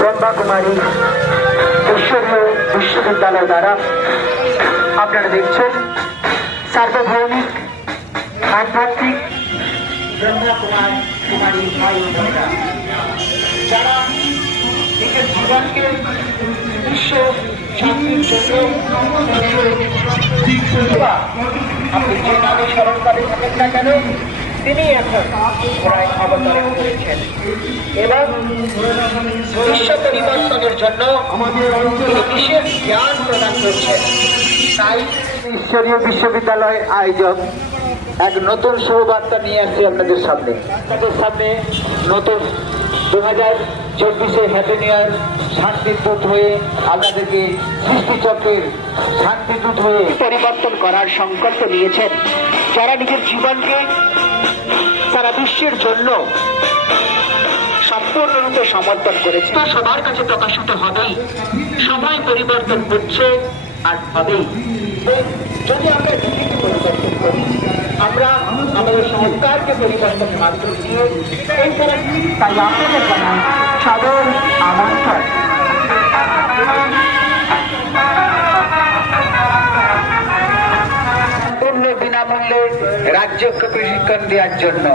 ব্রহ্মকুমারী ঈশ্বরীয় বিশ্ববিদ্যালয় দ্বারা আপনারা দেখছেন সার্বভৌমিক, আধ্যাত্মিক ব্রহ্মকুমার কুমারী ভাই ও বোনেরা। যারা নিজের জীবনকে বিশ্ব শান্তির জন্য আপনি যে নামে স্মরণ করে থাকেন না কেন তিনি এখন প্রায় অবতরণ করেছেন এবং বিশ্ব পরিবর্তনের জন্য তিনি বিশেষ জ্ঞান প্রদান করছেন। তাই ঈশ্বরীয় বিশ্ববিদ্যালয় আয়োজক এক নতুন শুভবার্তা নিয়ে আসছে আপনাদের সামনে। আপনাদের সামনে নতুন দু হাজার চব্বিশে হ্যাপি নিউ ইয়ার শান্তিদূত হয়ে আপনাদেরকে সৃষ্টিচক্রের শান্তিদূত হয়ে পরিবর্তন করার সংকল্প নিয়েছেন। যারা নিজের জীবনকে সারা বিশ্বের জন্য সম্পূর্ণরূপে সমর্পণ করেছে। তা সবার কাছে প্রকাশিত হবেই। সবাই পরিবর্তন করছে আর হবেই। যদি আমরা নিজেকে পরিবর্তন করি আমরা আমাদের সংস্কারকে পরিবর্তন মাধ্যম দিয়ে এই তাই আপনাদের জানাই সাদর আমন্ত্রণ বিনামূল্যে রাজ্যকে প্রশিক্ষণ দেওয়ার জন্য